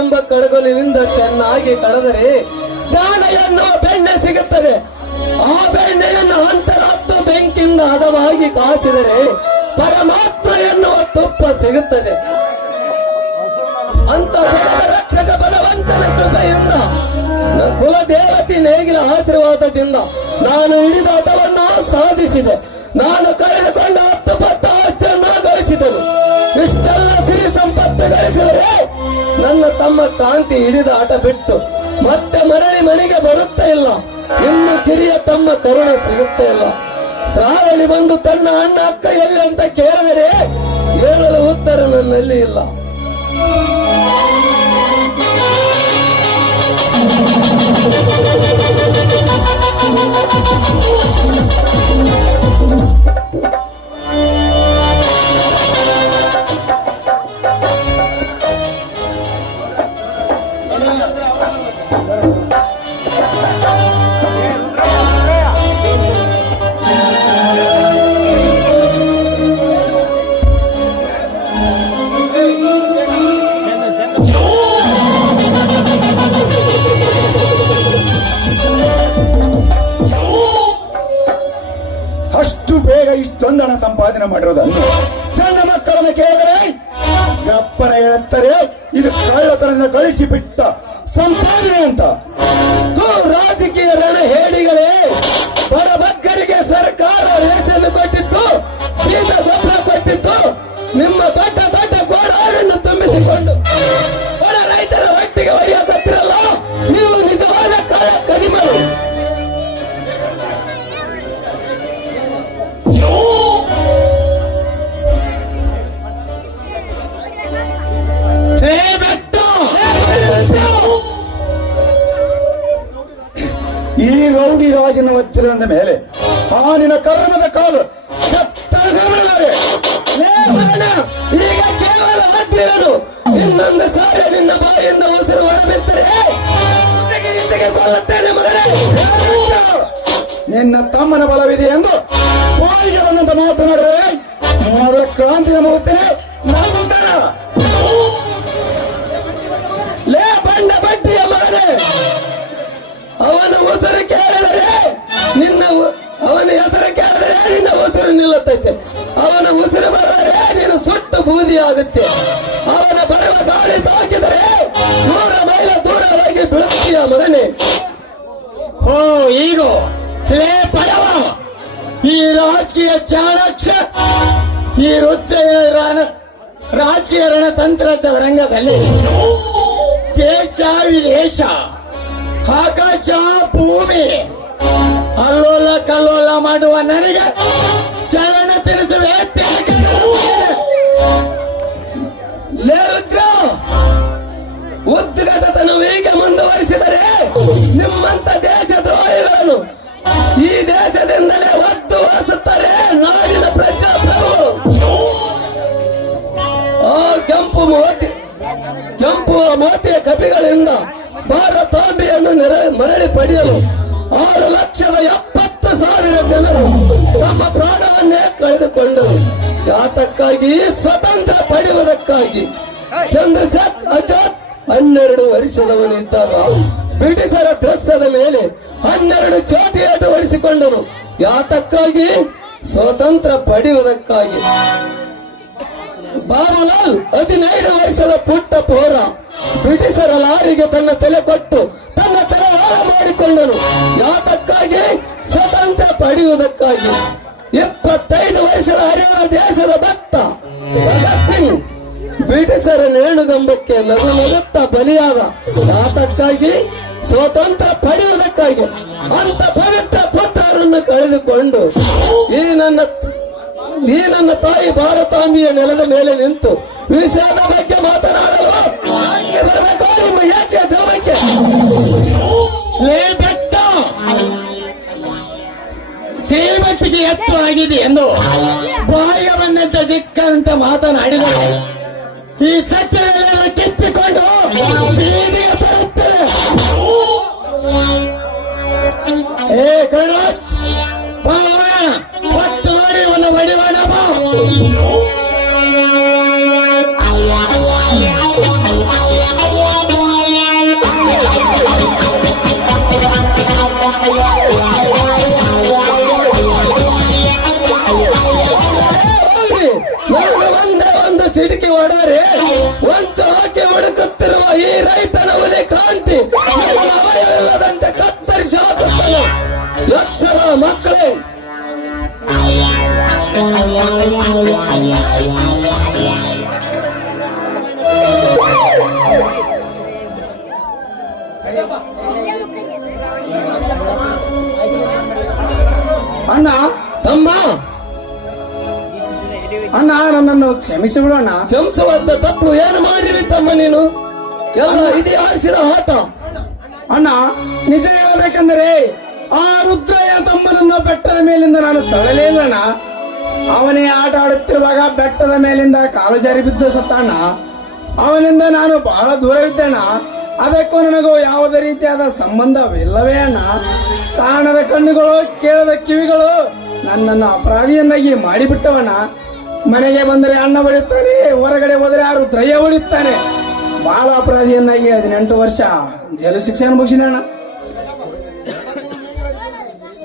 ಎಂಬ ಕಡಗಲಿನಿಂದ ಚೆನ್ನಾಗಿ ಕಳೆದರೆ ಜ್ಞಾನ ಬೆಣ್ಣೆ ಸಿಗುತ್ತದೆ. ಆ ಬೆಣ್ಣೆಯನ್ನು ಅಂತರಾತ್ಮ ಬೆಂಕಿಯಿಂದ ಹದವಾಗಿ ಕಾಸಿದರೆ ಪರಮಾತ್ಮ ಎನ್ನುವ ತುಪ್ಪ ಸಿಗುತ್ತದೆ. ಅಂತ ರಕ್ಷಕ ಬಲವಂತನ ಕೃಪೆಯಿಂದ ಕುಲದೇವತಿ ನೇಗಿಲ ಆಶೀರ್ವಾದದಿಂದ ನಾನು ಹಿಡಿದಾಟವನ್ನು ಸಾಧಿಸಿದೆ. ನಾನು ಕಳೆದುಕೊಂಡ ಹತ್ತು ಪಟ್ಟ ಆಸ್ತಿಯನ್ನ ಗಳಿಸಿದನು ಇಷ್ಟೆಲ್ಲ ಸಿರಿ ಸಂಪತ್ತು ಗಳಿಸಿದರೆ ತಮ್ಮ ಕಾಂತಿ ಹಿಡಿದ ಆಟ ಬಿಟ್ಟು ಮತ್ತೆ ಮರಳಿ ಮನೆಗೆ ಬರುತ್ತಾ ಇಲ್ಲ. ಇನ್ನು ಕಿರಿಯ ತಮ್ಮ ಕರುಣ ಸಿಗುತ್ತಾ ಇಲ್ಲ. ಸಾವಳಿ ಬಂದು ತನ್ನ ಅಣ್ಣ ಅಕ್ಕ ಎಲ್ಲಿ ಅಂತ ಕೇಳಿದರೆ ಹೇಳಲು ಉತ್ತರ ನನ್ನಲ್ಲಿ ಇಲ್ಲ. ಹಣ ಮಾಡಿರೋದಲ್ಲ ಸಣ್ಣ ಮಕ್ಕಳನ್ನು ಕೇಳಿದರೆ, ಗಪ್ಪನ ಹೇಳ್ತಾರೆ ಇದು ಕಳ್ಳತನದಿಂದ ಕಳಿಸಿ ಬಿಟ್ಟ ಸಂಪಾದನೆ ಅಂತ ರಾಜಕೀಯ ರಣ ಹೇಡಿಗಳೇ ರಾಜನ ಮೇಲೆ ಆ ನಿನ್ನ ಕರ್ಮದ ಕಾಲು ಈಗ ಕೇವಲ ಮಂತ್ರಿಗಳು ಇನ್ನೊಂದು ಸಾರಿ ನಿನ್ನ ಬಾಯಿಂದ ಉಸಿರು ಹೊರಬಿದ್ದರೆ ನಿನ್ನ ತಮ್ಮನ ಬಲವಿದೆ ಎಂದು ಬಾಯಿಗೆ ಬಂದಂತ ಮಾತನಾಡಿದರೆ ಮೊದಲ ಕ್ರಾಂತಿಯ ನಿನ್ನ ಉಸಿರು ನಿಲ್ಲುತ್ತೈತೆ. ಅವನ ಉಸಿರು ಬರೆದರೆ ನೀನು ಸುಟ್ಟು ಬೂದಿ ಆಗುತ್ತೆ. ಅವನ ಬರುವ ಗಾಳಿ ತಾಕಿದರೆ ನೂರ ಮೈಲ ದೂರವಾಗಿ ಬೀಳುತ್ತೀಯ ಮಗನೇ. ಓ ಈಗ, ಹೇ ಪಡವ, ಈ ರಾಜಕೀಯ ಚಾಣಕ್ಷ ಈ ರುದ್ರಯ ರಾಜಕೀಯ ರಣತಂತ್ರ ರಂಗದಲ್ಲಿ ದೇಶ ವಿದೇಶ, ಆಕಾಶ ಭೂಮಿ ಅಲ್ಲೋಲ ಕಲ್ಲೋಲ ಮಾಡುವ ನನಗೆ ಚಲನ ತಿಳಿಸುವೆ ಲೇ ರುದ್ರ ಉದ್ಗತತನು ಹೀಗೆ ಮುಂದುವರಿಸಿದರೆ ನಿಮ್ಮಂತ ದೇಶದ್ರೋಹಿಗಳನ್ನು ಈ ದೇಶದಿಂದಲೇ ಒತ್ತು ವಾಸುತ್ತಾರೆ ನಾಡಿನ ಪ್ರಜಾಪ್ರಭು. ಆ ಕೆಂಪು ಮೋತಿ, ಕೆಂಪು ಮೋತಿಯ ಕಪಿಗಳಿಂದ ಭಾರತಾಂಬೆಯನ್ನು ಮರಳಿ ಪಡೆಯಲು ಆರು ಲಕ್ಷದ ಎಪ್ಪತ್ತು ಸಾವಿರ ಜನರು ತಮ್ಮ ಪ್ರಾಣವನ್ನೇ ಕಳೆದುಕೊಂಡರು. ಯಾತಕ್ಕಾಗಿ? ಸ್ವತಂತ್ರ ಪಡೆಯುವುದಕ್ಕಾಗಿ. ಚಂದ್ರಶೇಖರ್ ಆಜಾದ್ ಹನ್ನೆರಡು ವರ್ಷದವನಿದ್ದಾಗ ಬ್ರಿಟಿಷರ ದ್ರಸ್ಯದ ಮೇಲೆ ಹನ್ನೆರಡು ಚಾಟಿಯಾಟ ಹೊಡಿಸಿಕೊಂಡನು ಯಾತಕ್ಕಾಗಿ? ಸ್ವತಂತ್ರ ಪಡೆಯುವುದಕ್ಕಾಗಿ. ಬಾಬುಲಾಲ್ ಹದಿನೈದು ವರ್ಷದ ಪುಟ್ಟ ಪೋರ ಬ್ರಿಟಿಷರ ಲಾರಿಗೆ ತನ್ನ ತಲೆ ಕೊಟ್ಟು ತನ್ನ ತಲೆ ಮಾಡಿಕೊಂಡನು ಯಾತಕ್ಕಾಗಿ? ಸ್ವತಂತ್ರ ಪಡೆಯುವುದಕ್ಕಾಗಿ. ಇಪ್ಪತ್ತೈದು ವರ್ಷದ ಹರಿಯಾಣ ದೇಶದ ಭಕ್ತ ಭಗತ್ ಸಿಂಗ್, ಬ್ರಿಟಿಷರ ನೇಣುಗಂಬಕ್ಕೆ ನಗು ನಗುತ್ತಾ ಬಲಿಯಾದ. ಯಾತಕ್ಕಾಗಿ? ಸ್ವತಂತ್ರ ಪಡೆಯುವುದಕ್ಕಾಗಿ. ಅಂತ ಪವಿತ್ರ ಪುತ್ರರನ್ನು ಕಳೆದುಕೊಂಡು ಈ ನನ್ನ ಈ ನನ್ನ ತಾಯಿ ಭಾರತಾಂಬಿಯ ನೆಲದ ಮೇಲೆ ನಿಂತು ವಿಷಯದ ಬಗ್ಗೆ ಮಾತನಾಡಲು. ಶ್ರೀಮತಿಗೆ ಎತ್ತು ಆಗಿದೆ ಎಂದು ಬಾಯಿಗೆ ಬಂದಂತ ಸಿಕ್ಕಂತ ಮಾತನಾಡಿದರು. ಈ ಸತ್ಯ ಕೆತ್ತಿಕೊಂಡು ಬೀದಿಗೆ ತರುತ್ತದೆ ಏ ನೋಡಿ ಒಂದು ಸಿಡುಕಿ ಹೊಡಾರೆ ಒಂಚ ಹಾಕಿ ಹುಡುಕುತ್ತಿರುವ ಈ ರೈತನ ಮನೆ ಕ್ರಾಂತಿ ಅವಯವಿಲ್ಲದಂತೆ ಕತ್ತರಿಸಿ ಹಾಕುತ್ತಾನೆ ಲಕ್ಷರ ಮಕ್ಕಳೇ. ಅಣ್ಣ, ತಮ್ಮ. ನನ್ನನ್ನು ಕ್ಷಮಿಸಿ ಬಿಡೋಣ ಕ್ಷಮಿಸುವಂತ ತಪ್ಪು ಏನು ಮಾಡಿರಿ ತಮ್ಮ ನೀನು? ಎಲ್ಲ ಇದೇ ಆಡಿಸಿದ ಆಟ. ಅಣ್ಣ ನಿಜ ಹೇಳಬೇಕಂದ್ರೆ ಆ ರುದ್ರಯ್ಯ ತಮ್ಮನನ್ನ ಬೆಟ್ಟದ ಮೇಲಿಂದ ನಾನು ತರಲೇ ಇಲ್ಲಣ್ಣ ಅವನೇ ಆಟ ಆಡುತ್ತಿರುವಾಗ ಬೆಟ್ಟದ ಮೇಲಿಂದ ಕಾಲು ಜಾರಿ ಬಿದ್ದು ಸತ್ತಣ್ಣ. ಅವನಿಂದ ನಾನು ಬಹಳ ದೂರವಿದ್ದಣ್ಣ ಅದಕ್ಕೂ ನನಗೂ ಯಾವುದೇ ರೀತಿಯಾದ ಸಂಬಂಧವಿಲ್ಲವೇ ಅಣ್ಣ. ಕಾಣದ ಕಣ್ಣುಗಳು ಕೇಳದ ಕಿವಿಗಳು ನನ್ನನ್ನು ಅಪರಾಧಿಯನ್ನಾಗಿ ಮಾಡಿಬಿಟ್ಟವಣ್ಣ. ಮನೆಗೆ ಬಂದರೆ ಅಣ್ಣ ಹೊಡಿತಾನೆ ಹೊರಗಡೆ ಹೋದರೆ ಯಾರು? ತ್ರಯ ಹೊಡಿತಾನೆ ಬಾಲ ಅಪರಾಧಿಯನ್ನಾಗಿ ಹದಿನೆಂಟು ವರ್ಷ ಜೈಲು ಶಿಕ್ಷೆ ಅನುಭವಿಸಿದ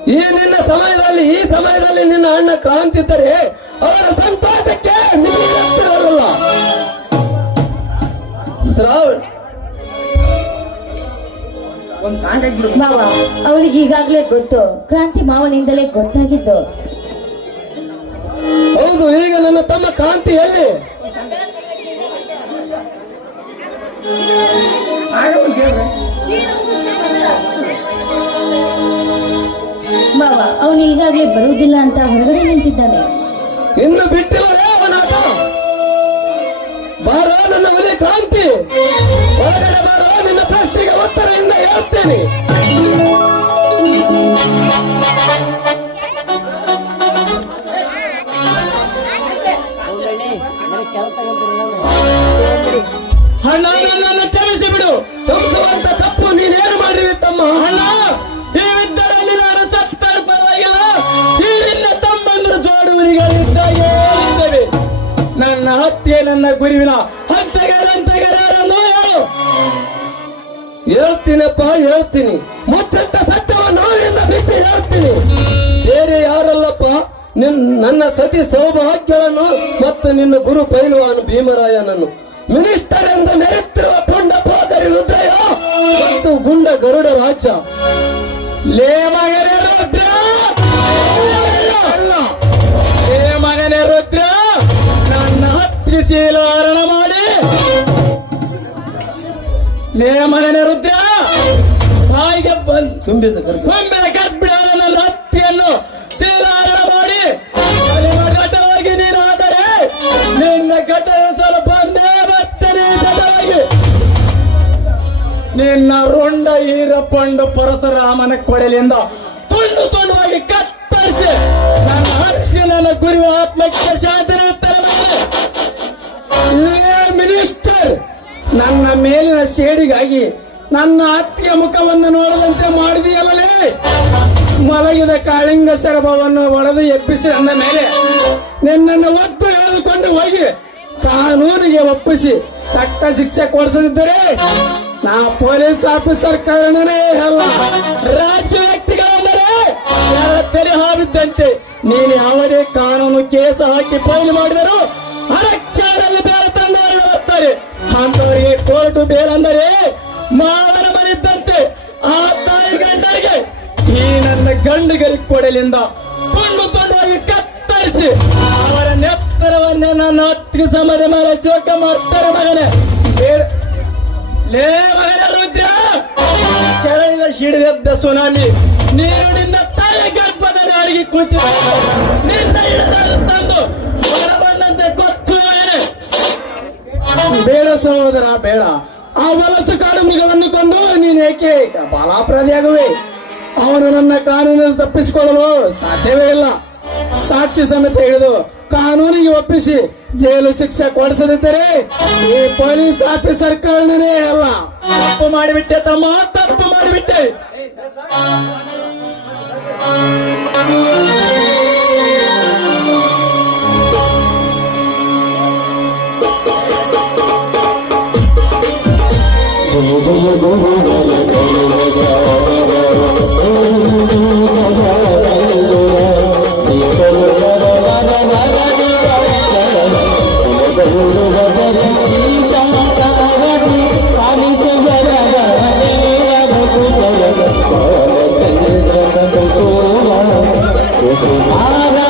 ಈ ನಿನ್ನ ಸಮಯದಲ್ಲಿ, ಈ ಸಮಯದಲ್ಲಿ ನಿನ್ನ ಅಣ್ಣ ಕ್ರಾಂತಿದ್ದರೆ ಅವರ ಸಂತೋಷಕ್ಕೆ ಶ್ರಾವ್ ಒಂದ್ ಸಾಂಗ್ ಮಾವ ಅವಳಿಗೆ ಈಗಾಗ್ಲೇ ಗೊತ್ತು. ಕ್ರಾಂತಿ ಮಾವನಿಂದಲೇ ಗೊತ್ತಾಗಿದ್ದು. ಹೌದು ಈಗ ನನ್ನ ತಮ್ಮ ಕಾಂತಿ ಎಲ್ಲಿ? ಅವನು ಈಗಾಗಲೇ ಬರುವುದಿಲ್ಲ ಅಂತ ಹೊರಗಡೆ ನಿಂತಿದ್ದಾನೆ. ಇನ್ನು ಬಿಟ್ಟಿಲ್ಲ ಹತ್ಯೆ ನನ್ನ ಗುರುವಿನ ಹೇಳ್ತೀನಪ್ಪ, ಹೇಳ್ತೀನಿ. ಮುಚ್ಚಂತ ಸತ್ಯವನ್ನು ಬಿಟ್ಟು ಹೇಳ್ತೀನಿ. ಬೇರೆ ಯಾರಲ್ಲಪ್ಪ? ನಿನ್, ನನ್ನ ಸತಿ ಸೌಭಾಗ್ಯವನ್ನು ಮತ್ತು ನಿನ್ನ ಗುರು ಪೈಲ್ವಾನ್ ಭೀಮರಾಯನನ್ನು. ಮಿನಿಸ್ಟರ್ ಎಂದು ಮೆರೆತಿರುವ ಪುಂಡ ಪಾದರಿ ರುದ್ರಯ್ಯ ಮತ್ತು ಗುಂಡ ಗರುಡ ರಾಜ್ಯ ಲೇ ಮಗನೇ ರುದ್ರ ಅಲ್ಲ. ಲೇ ಮಗನೇ ರುದ್ರ ಹರಣ ಮಾಡಿ. ಲೇ ಮಗನೇ ರುದ್ರ. ತಾಯಿಗೆ ಬಂದು ತುಂಬಿದ ಒಮ್ಮೆ ಕಬ್ಬಿಣ ನನ್ನ ಹತ್ತಿಯನ್ನು ಶೀಲಾರಣ ಮಾಡಿ. ಘಟವಾಗಿ ನೀನಾದರೆ ನಿನ್ನ ಘಟನೆ ಸ್ವಲ್ಪ ಬಂದೇ ಬರ್ತೇನೆ ಜಟವಾಗಿ ನಿನ್ನ ರೊಂಡ ಈರಪ್ಪಂಡು ಪರಶುರಾಮನ ಕೊಡಲಿಂದ ತುಂಡು ತುಂಡವಾಗಿ ಕತ್ತರಿಸಿ. ನನ್ನ ಹತ್ತಿ ನನ್ನ ಗುರುವ ಆತ್ಮಕ್ಕೆ ಶಾಂತಿ ಮಿನಿಸ್ಟರ್, ನನ್ನ ಮೇಲಿನ ಸೇಡಿಗಾಗಿ ನನ್ನ ಅತ್ತಿಯ ಮುಖವನ್ನು ನೋಡದಂತೆ ಮಾಡಿದೆಯಲ್ಲೇ ಮಲಗಿದ ಕಾಳಿಂಗ ಸರಭವನ್ನು ಒಡೆದು ಎಬ್ಬಿಸಿ ನನ್ನ ಮೇಲೆ ನಿನ್ನನ್ನು ಒತ್ತು ಎಳೆದುಕೊಂಡು ಹೋಗಿ ಕಾನೂನಿಗೆ ಒಪ್ಪಿಸಿ ತಕ್ಕ ಶಿಕ್ಷೆ ಕೊಡಿಸದಿದ್ದರೆ ನಾ ಪೊಲೀಸ್ ಆಫೀಸರ್ ಕಾರಣನೇ ಅಲ್ಲ. ರಾಜಕೀಯ ವ್ಯಕ್ತಿಗಳೆಂದರೆ ತೆರೆ ಹಾವಿದ್ದಂತೆ ನೀನು ಯಾವುದೇ ಕಾನೂನು ಕೇಸ್ ಹಾಕಿ ಫೈಲ್ ಮಾಡಿದರು ಅರಕ್ಷರಲ್ಲಿ ಬೇರೆ ತಂದು ಬರ್ತಾರೆ ಅಂತವರಿಗೆ ಕೋರ್ಟ್ ಬೇರೆಂದರೆ ಮಾವನ ಮನಿದ್ದಂತೆ ಆ ತಾಯಿ ಗಂಡರಿಗೆ ಈ ನನ್ನ ಗಂಡುಗರಿ ಕೊಡಲಿಂದ ಕೊಂಡು ಕೊಂಡೋಗಿ ಕತ್ತರಿಸಿ ಅವರ ನೆತ್ತರವನ್ನೇ ನನ್ನ ಹತ್ತಿಗೆ ಸಮಾಧಿ ಮೇಲೆ ಚೋಕ ಮಾಡ್ತಾರೆ ಮಗನೇ. ಲೇ ಮಗನ ರುದ್ರ. ಕೆಳಗಿನ ಸಿಡಿದೆದ್ದ ಸುನಾಮಿ ನೀರು ನಿನ್ನ ತಾಯಿ ಗರ್ಭದಲ್ಲಿ ಅಡಗಿ ಕುಳಿತಿದ್ದ ನಿನ್ನ ಬೇಡ ಸಹೋದರ, ಬೇಡ. ಆ ವಲಸ ಕಾಡು ಮೃಗವನ್ನು ಕೊಂದು ನೀನು ಏಕೆ ಬಾಲಾಪರಾಧಿಯಾಗುವೆ? ಅವನು ನನ್ನ ಕಾನೂನನ್ನು ತಪ್ಪಿಸಿಕೊಳ್ಳಲು ಸಾಧ್ಯವೇ ಇಲ್ಲ. ಸಾಕ್ಷಿ ಸಮೇತ ಹಿಡಿದು ಕಾನೂನಿಗೆ ಒಪ್ಪಿಸಿ, ಜೈಲು ಶಿಕ್ಷೆ ಕೊಡಿಸದಿದ್ದರೆ ಈ ಪೊಲೀಸ್ ಆಫೀಸರ್ ಕಾರಣನೇ ಅಲ್ಲ. ತಪ್ಪು ಮಾಡಿಬಿಟ್ಟೆ ತಮ್ಮ, ತಪ್ಪು ಮಾಡಿಬಿಟ್ಟೆ. ఆరా